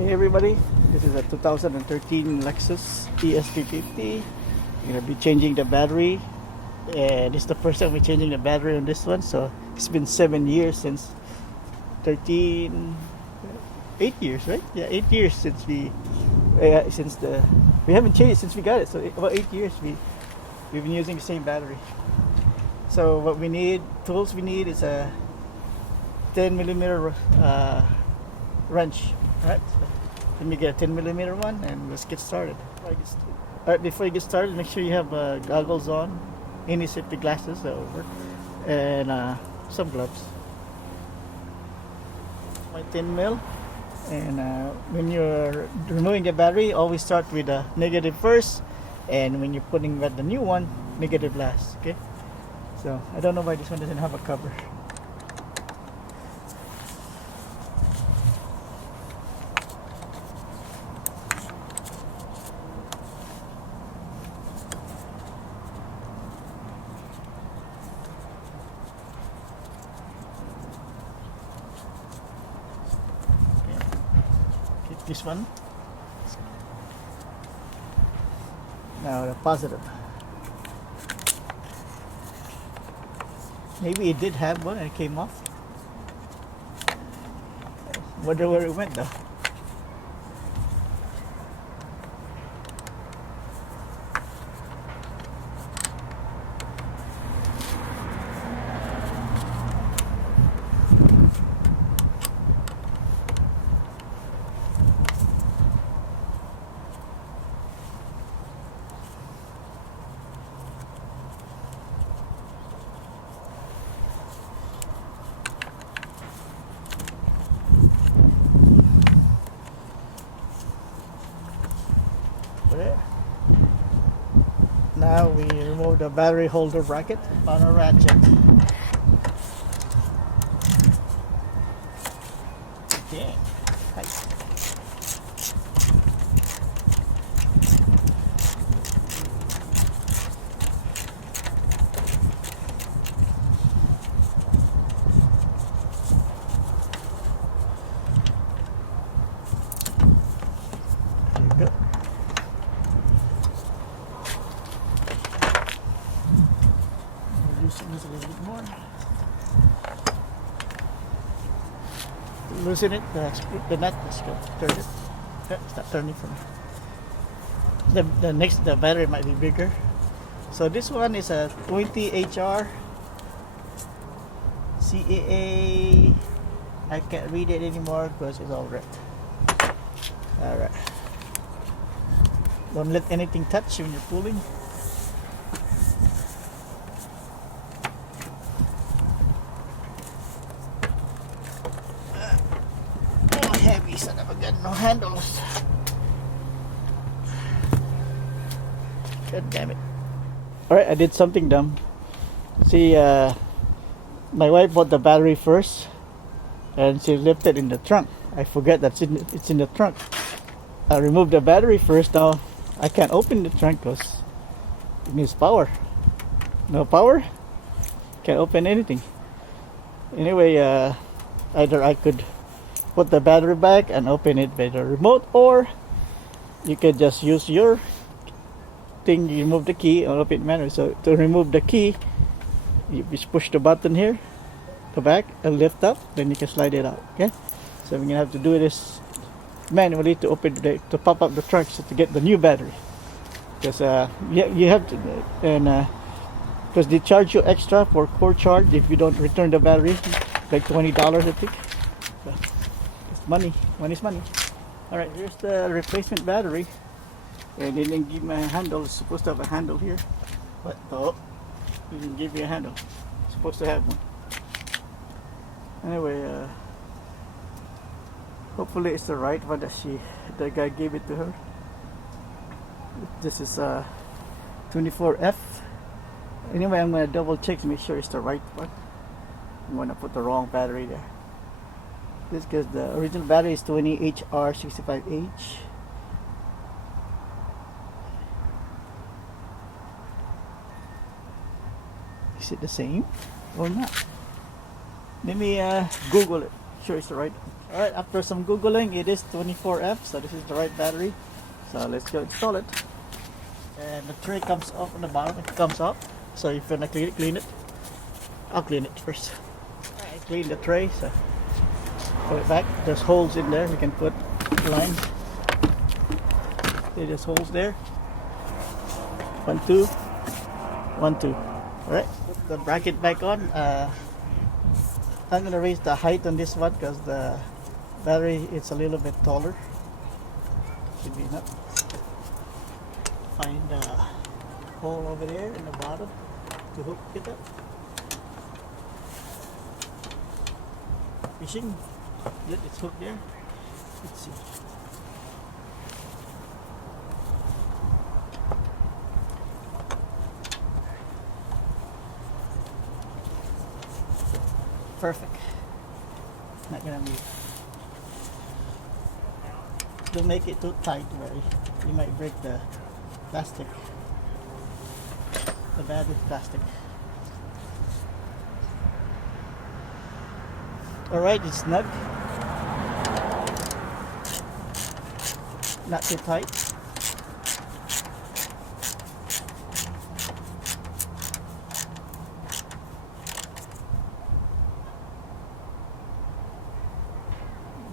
Hey everybody, this is a 2013 Lexus ES350. We're gonna be changing the battery, and this is the first time we're changing the battery on this one. So it's been 7 years since 13, 8 years, right? Yeah, 8 years since we haven't changed since we got it. So about 8 years we've been using the same battery. So what we need, tools we need is a 10mm wrench. Alright, so let me get a 10mm one and let's get started. Alright, before you get started, make sure you have goggles on, any safety glasses that will work, and some gloves. My 10mm, and when you're removing the battery, always start with the negative first, and when you're putting back the new one, negative last. Okay, so I don't know why this one doesn't have a cover. This one. Now the positive. Maybe it did have one and it came off. Wonder where it went though. Now we remove the battery holder bracket on a ratchet. Okay. There you go. Loosen this a little bit more. Loosen it, the nut. Let's go turn it. It's not turning for me. The battery might be bigger. So this one is a 20HR CAA. I can't read it anymore because it's all red. Alright. Don't let anything touch when you're pulling. Heavy son of a gun, no handles. God damn it. Alright, I did something dumb. See, my wife bought the battery first and she left it in the trunk. I forget that it's in the trunk. I removed the battery first. Now I can't open the trunk because it needs power. No power, can't open anything. Anyway, either I could put the battery back and open it by the remote, or you could just use your thing. You remove the key and open it manually. So to remove the key, you just push the button here, the back, and lift up, then you can slide it out. Okay, so we're gonna have to do this manually to open to pop up the trunk, so to get the new battery, because you have to, and because they charge you extra for core charge if you don't return the battery, like $20 I think. So, money is money. Alright, here's the replacement battery, and they didn't give me a handle. It's supposed to have a handle here, but no, they didn't give me a handle. It's supposed to have one. Anyway, hopefully it's the right one that the guy gave it to her. This is 24F. Anyway, I'm gonna double check to make sure it's the right one. I'm gonna put the wrong battery there. This because the original battery is 20HR65H. Is it the same or not? Let me Google it. Sure it's the right one. Alright, after some googling, it is 24F, so this is the right battery. So let's go install it. And the tray comes off on the bottom, it comes off. So if you want to clean it, I'll clean it first. I clean the tray, so put it back. There's holes in there, we can put lines. See, there's holes there. 1, 2, 1, 2. Alright, put the bracket back on. I'm gonna raise the height on this one because the battery is a little bit taller. Should be enough. Find a hole over there in the bottom to hook it up. Fishing. Good, it's hooked there. Let's see. Perfect. Not gonna move. Don't make it too tight where you might break the plastic. The battery plastic. Alright, it's snug. Not too tight.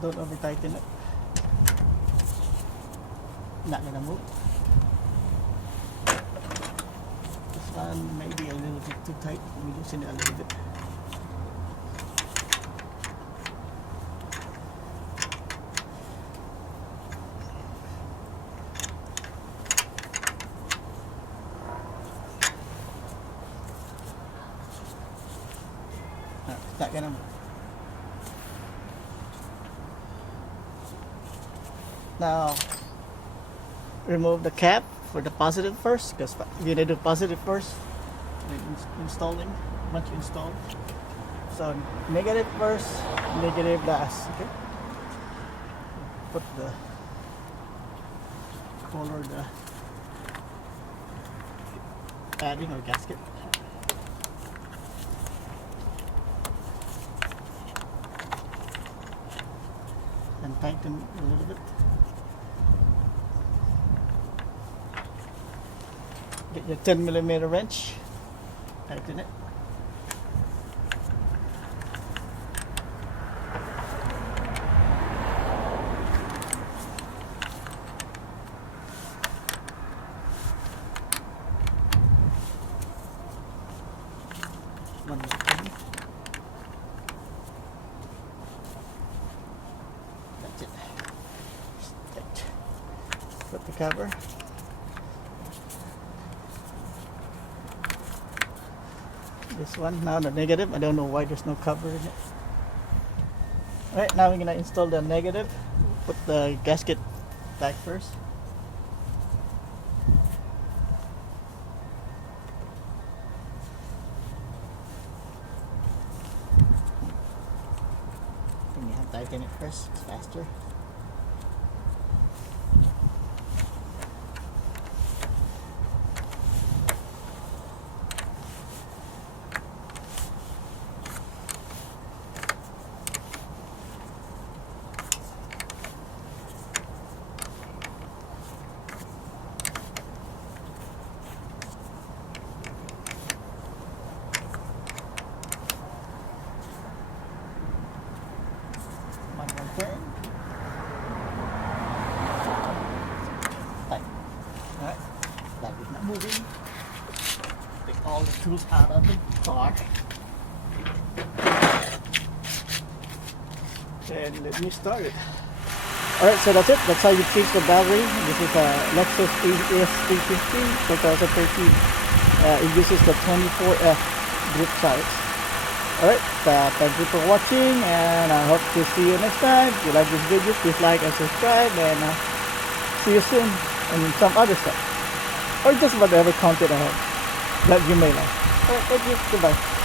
Don't over tighten it. Not gonna move. This one may be a little bit too tight. Let me loosen it a little bit. No, it's not gonna move. Now, remove the cap for the positive first, because you need to do positive first. Installing, once you install. So, negative first, negative last. Okay. Put the color, the padding or gasket. And tighten a little bit. Get your 10mm wrench, tighten it. One more time. That's it. Tight. Put the cover. This one, now the negative. I don't know why there's no cover in it. Alright, now we're gonna install the negative. Put the gasket back first. And you have to tighten it first, it's faster. Turn. Tight. Alright. That is not moving. Take all the tools out of the car. And let me start it. Alright, so that's it. That's how you change the battery. This is a Lexus ES350 2013. It uses the 24F group size. Alright, thank you for watching, and I hope to see you next time. If you like this video, please like and subscribe, and see you soon on some other stuff. Or just whatever content I have that you may like. Alright, thank you. Goodbye.